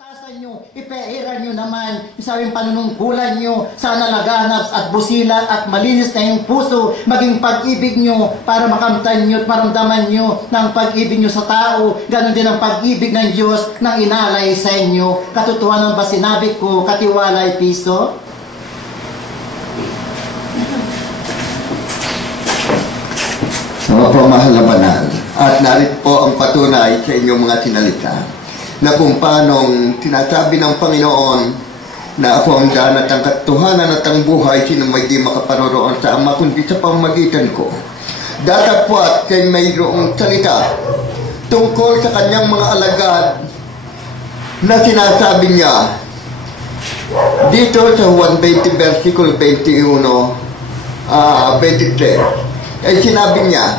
Tasan nyo, ipairan nyo naman yung sabing panunungkulan nyo, sana laganap at busila at malinis na yung puso, maging pag-ibig nyo para makamtan nyo at maramdaman nyo ng pag-ibig nyo sa tao. Ganon din ang pag-ibig ng Diyos nang inalay sa inyo. Katotohanan ba sinabi ko, katiwalay piso? Opo, mahal na banal. At narito po ang patunay sa inyong mga sinalita na kung paanong tinasabi ng Panginoon na ako ang daan at ang katotohanan at ang buhay, sino may di makaparoroon sa Ama kundi sa pamamagitan ko. Datapwat kay mayroong salita tungkol sa kanyang mga alagad na sinasabi niya dito sa Juan 20 versikulo 21 23 ay sinabi niya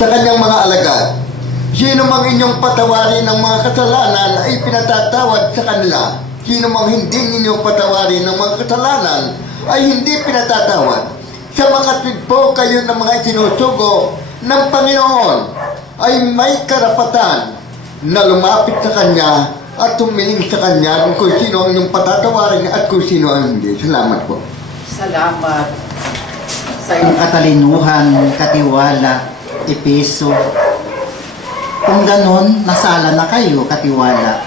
sa kanyang mga alagad, sino mang inyong patawarin ng mga kasalanan ay pinatatawad sa kanila. Sino mang hindi ninyong patawarin ng mga kasalanan ay hindi pinatatawad. Sa mga tigpo kayo ng mga sinusugo ng Panginoon ay may karapatan na lumapit sa Kanya at tumingin sa Kanya kung sino ang inyong patatawarin at kung sino ang hindi. Salamat po. Salamat sa iyong katalinuhan, katiwala, Epeso. Kung ganon, nasala na kayo, katiwala.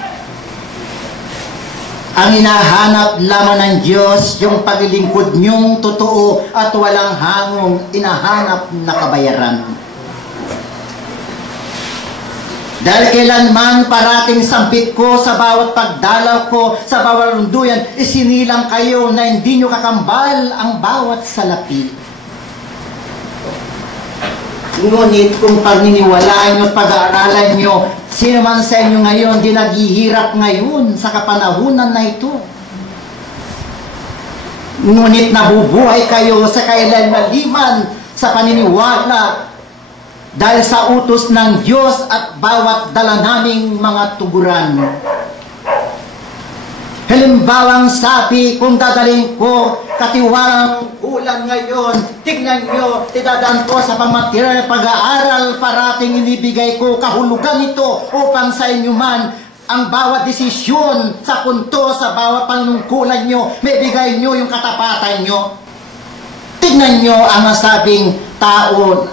Ang hinahanap lamang ng Diyos, yung paglilingkod niyong totoo at walang hangong inahanap na kabayaran. Dahil kailanman parating sampit ko sa bawat pagdalaw ko, sa bawat runduyan, isinilang kayo na hindi nyo kakambal ang bawat salapi. Ngunit kung paniniwalaan nyo at pag-aaralan nyo, sino man sa inyo ngayon di naghihirap ngayon sa kapanahunan na ito. Ngunit nabubuhay kayo sa kailanmaliman sa paniniwala dahil sa utos ng Diyos at bawat dala naming mga tuguran. Halimbawang sabi, kung dadalhin ko katiwalang ulan ngayon, tignan nyo, idadaan ko sa pamaterial pag-aaral, parating inibigay ko kahulugan ito upang sa inyo man ang bawat desisyon sa punto, sa bawat panunungkulan nyo, may bigay nyo yung katapatan nyo. Tignan nyo ang nasabing tao.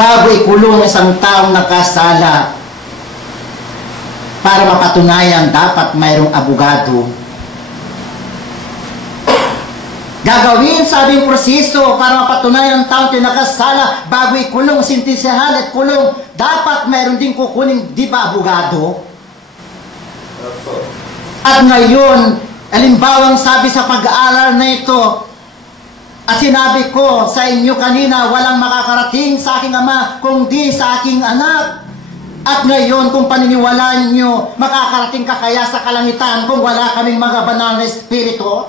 Bago ikulong isang taong nakasala, para mapatunayan dapat mayroong abogado. Gagawin sabing proseso para mapatunayan ang taong tinakasala bago ikulong, sintisyahan at kulong, dapat mayroon din kukuning di ba abogado? At ngayon, alimbawang sabi sa pag-aaral na ito, at sinabi ko sa inyo kanina, walang makakarating sa aking Ama kundi sa aking anak. At ngayon, kung paniniwalaan nyo, makakarating ka kaya sa kalangitan kung wala kaming mga banal na espiritu?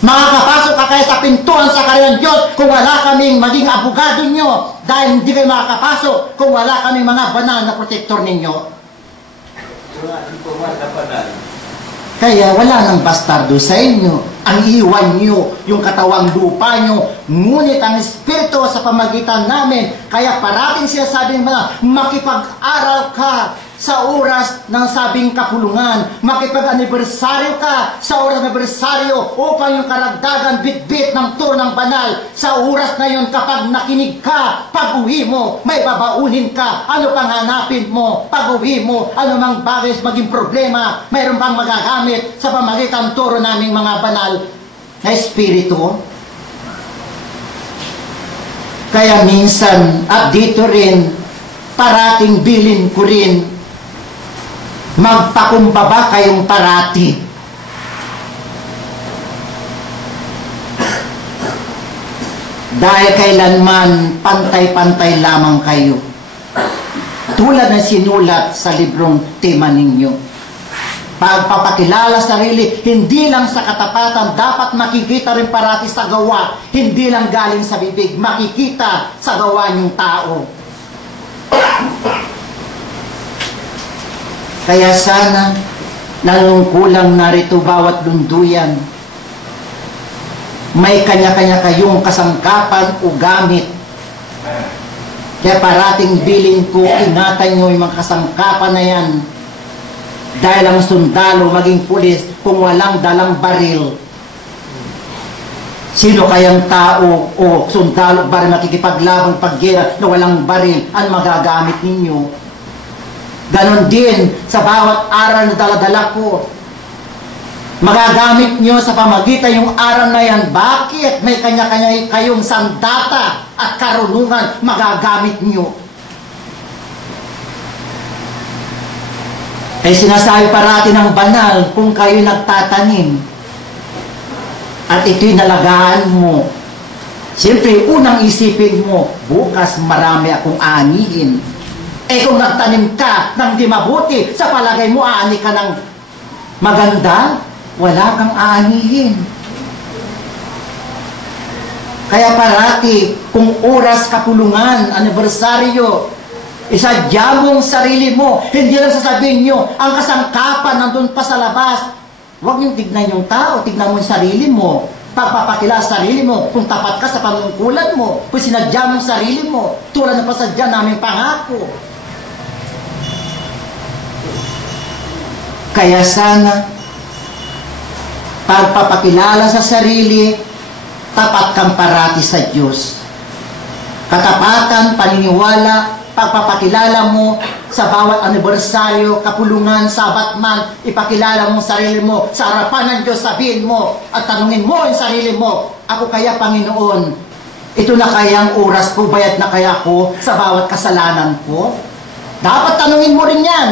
Makakapasok ka kaya sa pintuan sa karyang Diyos kung wala kaming maging abogado nyo? Dahil hindi kayo makakapasok kung wala kaming mga banal na protektor ninyo. Kaya wala nang bastardo sa inyo. Ang iwan nyo, yung katawang lupa nyo, ngunit ang Espiritu sa pamagitan namin. Kaya parating sinasabing mga makipag-aral ka sa oras ng sabing kapulungan, makipag-anibersaryo ka sa oras ng anibersaryo upang yung karagdagan bitbit ng turo ng banal. Sa oras na yun, kapag nakinig ka, pag-uwi mo, may babaunin ka. Ano pang hanapin mo? Pag-uwi mo, ano mang bagay maging problema, mayroon pang magagamit sa pamagitan turo naming mga banal na espiritu. Kaya minsan, at dito rin, parating bilin ko rin, magpakumbaba kayong parati. Dahil kailanman pantay-pantay lamang kayo. Tulad ng sinulat sa librong tema ninyo. Pagpapakilala sarili, hindi lang sa katapatan, dapat makikita rin parati sa gawa. Hindi lang galing sa bibig, makikita sa gawa niyong tao. Kaya sana, nanungkulang narito bawat lunduyan. May kanya-kanya kayong kasangkapan o gamit Kaya parating bilin ko, ingatan nyo yung mga kasangkapan na yan. Dahil ang sundalo maging pulis kung walang dalang baril. Sino kayang tao o sundalo baril makikipaglabang paggera na walang baril ang magagamit ninyo? Ganon din sa bawat aral na daladala ko. Magagamit nyo sa pamagitan yung aral na yan. Bakit? May kanya-kanya kayong sandata at karunungan magagamit nyo. Eh sinasabi parati ng banal kung kayo nagtatanim at ito'y nalagaan mo. Siyempre, unang isipin mo, bukas marami akong anihin. Eh kung nagtanim ka ng di mabuti, sa palagay mo aani ka ng maganda, wala kang aanihin. Kaya parati, kung oras kapulungan, anibersaryo, isadya mo ang sarili mo. Hindi lang sasabihin nyo, ang kasangkapan nandun pa sa labas. Huwag niyong tignan yung tao, tignan mo yung sarili mo. Pagpapakila sa sarili mo, kung tapat ka sa panungkulan mo, kung sinadya mo ang sarili mo, tulad ng pasadya namin pangako. Kaya sana, pagpapakilala sa sarili, tapat kang parati sa Diyos. Katapatan, paniniwala, pagpapakilala mo sa bawat anibersaryo, kapulungan, sabat man, ipakilala mo sarili mo sa harapan ng Diyos, sabihin mo at tanungin mo yung sarili mo, ako kaya Panginoon, ito na kayang oras ko, bayad na kaya ko sa bawat kasalanan ko? Dapat tanungin mo rin yan.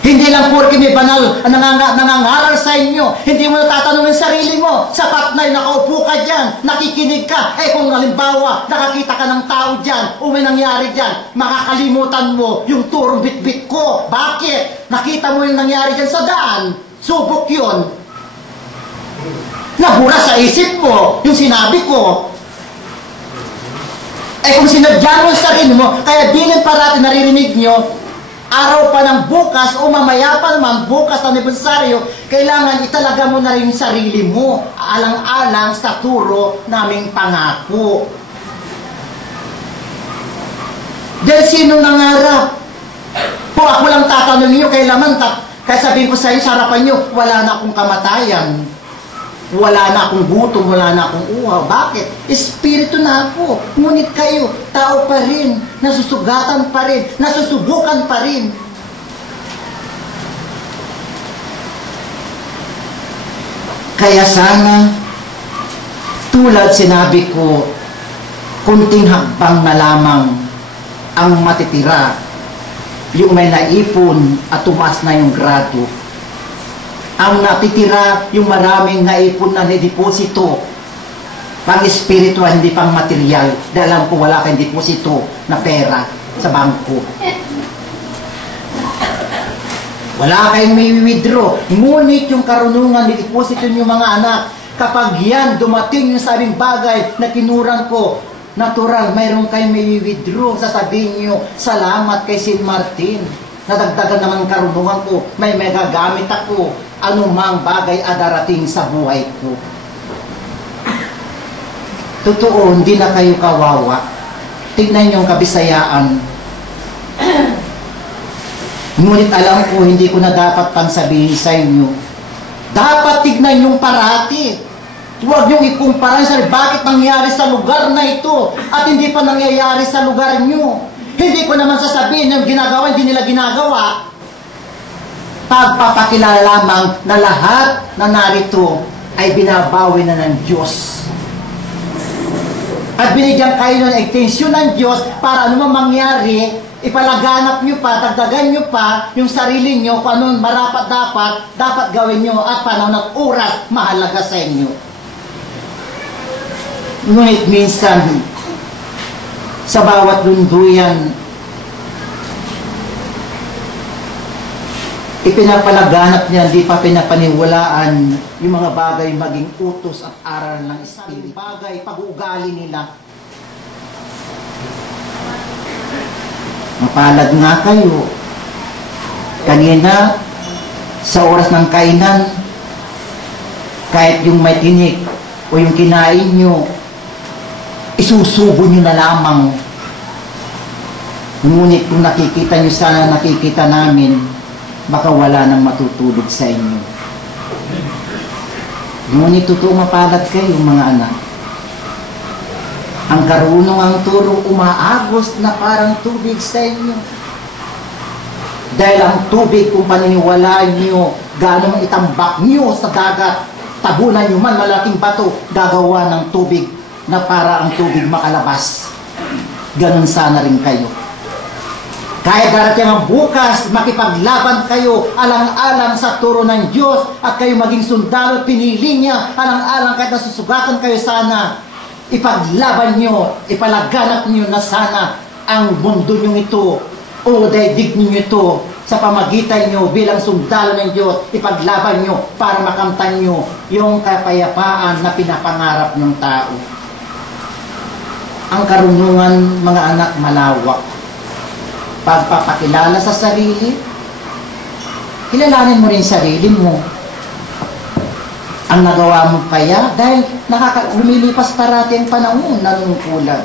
Hindi lang porke may banal ang nangangaral sa inyo, hindi mo natatanungin sarili mo. Sapat na nakaupo ka dyan, nakikinig ka. Eh kung halimbawa, nakakita ka ng tao dyan, o may nangyari dyan, makakalimutan mo yung turong bitbit ko. Bakit? Nakita mo yung nangyari dyan sa daan. Subok yun. Nabura sa isip mo yung sinabi ko. Eh kung sinadya mo yung sarili mo, kaya bilin parati naririnig nyo, araw pa ng bukas o mamaya pa naman bukas na anibersaryo, kailangan italaga mo na rin yung sarili mo alang-alang sa turo naming pangako. Dahil sino nangarap? Kung ako lang tatanungin nyo, kailangan kaya sabihin ko sa inyo, sa harapan nyo, wala na akong kamatayan. Wala na akong gutom, wala na akong uhaw. Bakit? Espiritu na ako. Ngunit kayo, tao pa rin. Nasusugatan pa rin. Nasusubukan pa rin. Kaya sana, tulad sinabi ko, kunting hakbang na lamang ang matitira. Yung may naipon at tumaas na yung grado. Ang natitira, yung maraming naipon na deposito, pang espiritual, hindi pang material. Dahil alam ko wala kayong deposito na pera sa bangko. Wala kayong may withdraw. Ngunit yung karunungan, deposito nyo mga anak, kapag yan, dumating yung sabing bagay na kinuran ko, natural, mayroon kayong may withdraw. Sasabihin nyo, salamat kay St. Martin. Nadagdagan naman ang karunungan ko, may magagamit ako. Anumang bagay adarating sa buhay ko. Totoo, hindi na kayo kawawa. Tignan niyo ang kabisayaan. Ngunit alam ko, hindi ko na dapat pang sabihin sa inyo. Dapat tignan niyong parati. Huwag niyong ikumpara sa bakit nangyari sa lugar na ito at hindi pa nangyayari sa lugar niyo. Hindi ko naman sasabihin yung ginagawa, hindi nila ginagawa. Pagpapakilala lamang na lahat na narito ay binabawi na ng Diyos. At binigyan kayo ng extension ng Diyos para ano mangyari, ipalaganap nyo pa, dagdagan nyo pa yung sarili nyo kung anong marapat dapat gawin nyo at panahon ng oras mahalaga sa inyo. Ngunit minsan, sa bawat lunduyan, ipinapalaganap niya, di pa pinapaniwalaan yung mga bagay maging utos at aral ng Espiritu. Bagay, pag-uugali nila. Mapalad nga kayo. Kanina, sa oras ng kainan, kahit yung may tinik o yung kinain nyo, isusubo nyo na lamang Ngunit kung nakikita nyo sana, nakikita namin, baka wala nang matutulog sa inyo. Ngunit totoo mapalad kayo, mga anak. Ang karunong ang turo umaagos na parang tubig sa inyo. Dahil ang tubig, kung paniniwalaan nyo, gaano mang itambak nyo sa dagat, tabunan nyo man malaking bato, gagawa ng tubig na para ang tubig makalabas. Ganon sana rin kayo. Kaya darating ang bukas, makipaglaban kayo alang-alang sa turo ng Diyos at kayo maging sundalo, pinili niya alang-alang kahit nasusugatan kayo sana. Ipaglaban nyo, ipalaganap nyo na sana ang mundo nyo ito o daigdig nyo ito sa pamagitan nyo bilang sundalo ng Diyos. Ipaglaban nyo para makamtan nyo yung kapayapaan na pinapangarap ng tao. Ang karunungan, mga anak, malawak. Pagpapakilala sa sarili, kilalanin mo rin sarili mo. Ang nagawa mo kaya dahil lumilipas parati ang panahon, nanungkulan.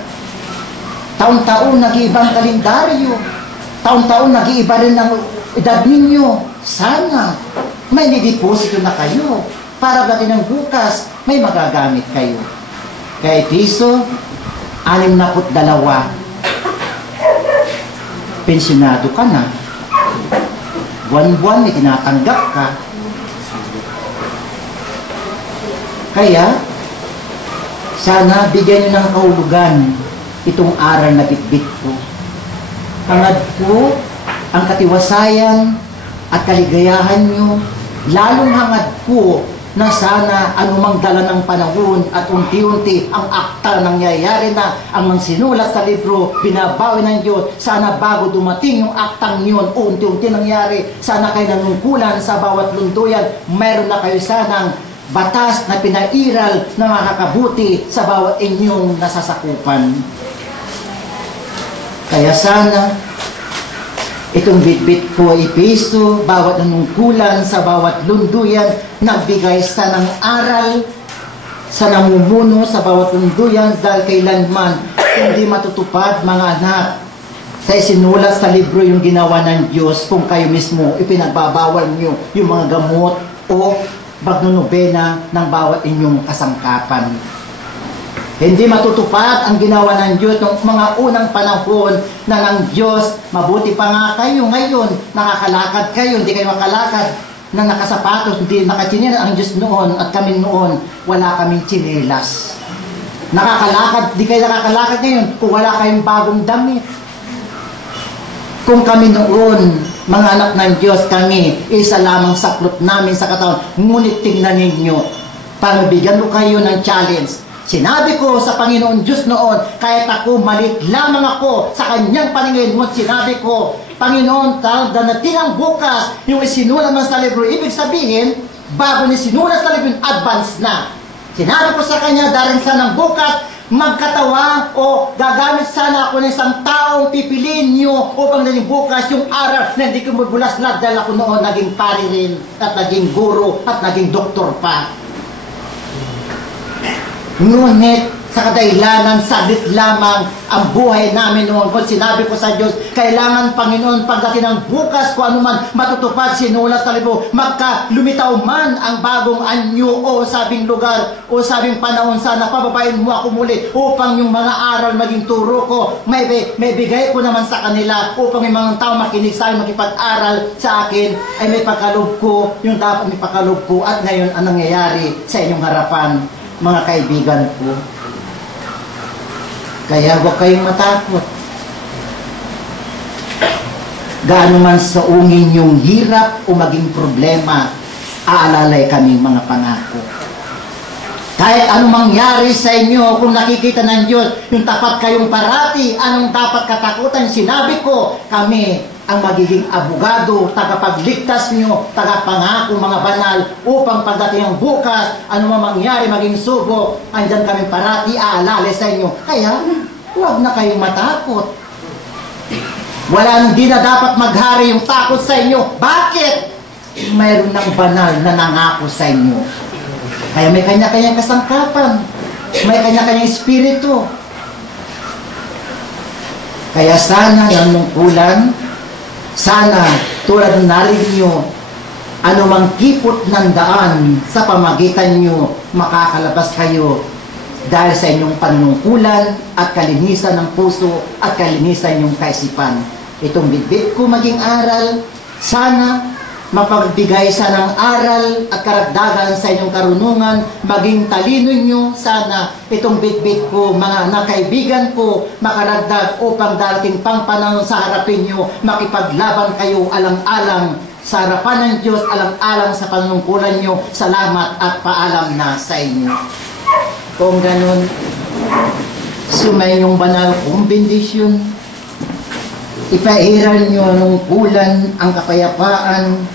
Taon-taon nag-iibang kalendaryo. Taon-taon nag-iiba rin ang edad ninyo. Sana may nideposito na kayo para dati ng bukas may magagamit kayo. Kaya Piso, 62. Pensyonado ka na. Buwan-buwan may tinatanggap ka. Kaya, sana bigyan nyo ng kahulugan itong aral na bitbit ko. Hangad ko ang katiwasayan at kaligayahan nyo, lalong hangad ko na sana anumang dala ng panahon at unti-unti ang akta nangyayari na ang mga sinulat sa libro, binabawi ng Diyos. Sana bago dumating yung aktang yun, unti-unti nangyari, sana kayo nanungkulan sa bawat lunduyan, mayroon na kayo sanang batas na pinairal na makakabuti sa bawat inyong nasasakupan. Kaya sana itong bitbit ko ay Piso, bawat nanungkulan sa bawat lunduyan, nagbigay sa ng aral sa namumuno sa bawat lunduyan dahil kailanman hindi matutupad, mga anak, sa isinulat sa libro yung ginawa ng Diyos kung kayo mismo ipinagbabawal nyo yung mga gamot o pagnunubena ng bawat inyong kasangkapan. Hindi matutupad ang ginawa ng Diyos ng mga unang panahon na ng Diyos. Mabuti pa nga kayo ngayon, nakakalakad kayo, hindi kayo makalakad na nakasapatos, hindi nakachinelas ang Diyos noon at kami noon, wala kaming chinelas. Nakakalakad, hindi kayo nakakalakad ngayon kung wala kayong bagong damit. Kung kami noon, mga anak ng Diyos, kami, isa lamang saklot namin sa katawan, ngunit tingnan ninyo, para bigyan ko kayo ng challenge. Sinabi ko sa Panginoon Diyos noon, kahit ako, malit lamang ako sa kanyang paningin mo, sinabi ko, Panginoon, danating ang bukas, yung isinulat man sa libro, ibig sabihin, bago ni sinulat sa libro, advance na. Sinabi ko sa kanya, daring sanang bukas, magkatawa o gagamit sana ako ng isang taong pipiliin nyo upang naging bukas yung aral na hindi ko magulas na dahil ako noon naging pari rin at naging guro at naging doktor pa. Ngunit sa kadahilanan, saglit lamang ang buhay namin noon. Kung sinabi ko sa Diyos, kailangan Panginoon pagdating ng bukas kung ano man matutupad, sinulat sa libro, lumitaw man ang bagong anyo o sabing lugar o sabing panahon, sana pababain mo ako muli upang yung mga aral maging turo ko, may bigay ko naman sa kanila upang may mga tao makinig sa akin, makipag-aral sa akin, ay may pagkaloob ko, yung dapat may pagkaloob ko, at ngayon ang nangyayari sa inyong harapan, mga kaibigan ko. Kaya huwag kayong matakot. Gaano man sa ungin yung hirap o maging problema, aalalay kaming mga pangako. Kahit anong mangyari sa inyo, kung nakikita ng Diyos, yung tapat kayong parati, anong dapat katakutan, sinabi ko, kami ang magiging abogado, tagapagligtas nyo, tagapangako mga banal, upang pagdating ang bukas, ano man mangyari, maging subo, andyan kami parati, aalala sa inyo. Kaya, huwag na kayong matakot. Wala, hindi na dapat maghari yung takot sa inyo. Bakit? Mayroon ng banal na nangako sa inyo. Kaya may kanya-kanyang kasangkapan, may kanya-kanyang espiritu. Kaya sana nanungkulan, sana tulad ng narinig nyo, anumang kipot ng daan sa pamagitan nyo, makakalabas kayo dahil sa inyong panunungkulan at kalinisan ng puso at kalinisan yung kaisipan. Itong bitbit ko maging aral, sana mapagbigay sa ng aral at karagdagan sa inyong karunungan, maging talino nyo, sana itong bitbit ko, mga nakaibigan ko, makaragdag upang darating pang panahon sa harapin nyo, makipaglaban kayo alang-alang sa harapan ng Diyos, alang-alang sa panunungkulan nyo. Salamat at paalam na sa inyo. Kung ganun, sumayong banal kong bendisyon, ipairal nyo nungkulan ang kapayapaan.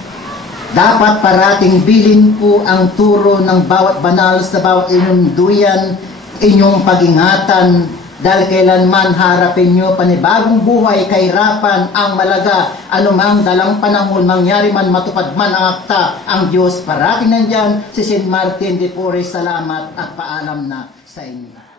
Dapat parating bilin po ang turo ng bawat banal sa bawat inyong duyan, inyong pag-ingatan, dahil kailanman harapin nyo panibagong buhay, kahirapan, ang malaga, anumang dalang panahon, mangyari man, matupad man ang akta, ang Diyos parating nandyan, si St. Martin de Porres, salamat at paalam na sa inyo.